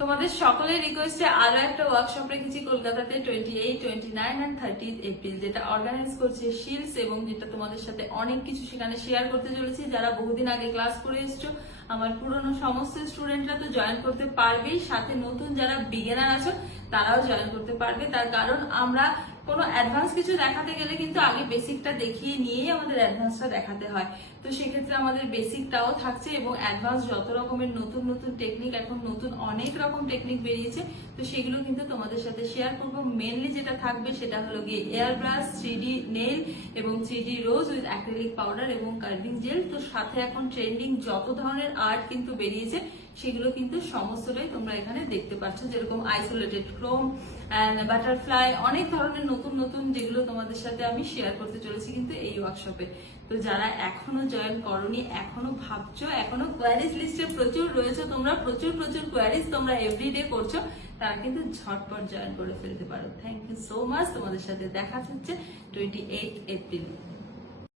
তোমাদের সকলের রিকোয়েস্টে আরো একটা ওয়ার্কশপ রেখেছি কলকাতাতে 28, 29 এন্ড 30 এপ্রিল, যেটা অর্গানাইজ করছে শিলস, এবং যেটা তোমাদের সাথে অনেক কিছু সেখানে শেয়ার করতে চলেছি। যারা বহুদিন আগে ক্লাস করে এসছো, আমার পুরনো সমস্ত স্টুডেন্টরা তো জয়েন করতে পারবেই, সাথে নতুন যারা বিগিনার আছো তারাও জয়েন করতে পারবে। তার কারণ আমরা কোনো অ্যাডভান্স কিছু দেখাতে গেলে কিন্তু আগে বেসিকটা দেখিয়ে নিয়েই আমাদের অ্যাডভান্সটা দেখাতে হয়। তো সেক্ষেত্রে আমাদের বেসিকটাও থাকছে এবং অ্যাডভান্স যত রকমের নতুন নতুন টেকনিক, এখন নতুন অনেক রকম টেকনিক বেরিয়েছে, তো সেগুলো কিন্তু তোমাদের সাথে শেয়ার করবো। মেনলি যেটা থাকবে সেটা হলো গিয়ে এয়ার ব্রাশ, 3D নেল এবং 3D rose with acrylic powder এবং কার্ভিং জেল। তো সাথে এখন ট্রেন্ডিং যত ধরনের আর্ট কিন্তু বেরিয়েছে সেগুলো কিন্তু সমস্তটাই তোমরা এখানে দেখতে পাচ্ছ, যেরকম আইসোলেটেড ক্রোম, বাটারফ্লাই, অনেক ধরনের নতুন নতুন যেগুলো তোমাদের সাথে আমি শেয়ার করতে চলেছি কিন্তু এই ওয়ার্কশপে। তো যারা এখনো জয়েন করনি, এখনো ভাবছো, এখনো কোয়ারিজ লিস্টে প্রচুর রয়েছে, তোমরা প্রচুর কোয়ারিজ তোমরা এভরিডে করছো, তারা কিন্তু ঝটপট জয়েন করে ফেলতে পারো। Thank you so much. তোমাদের সাথে দেখা হচ্ছে 28 এপ্রিল।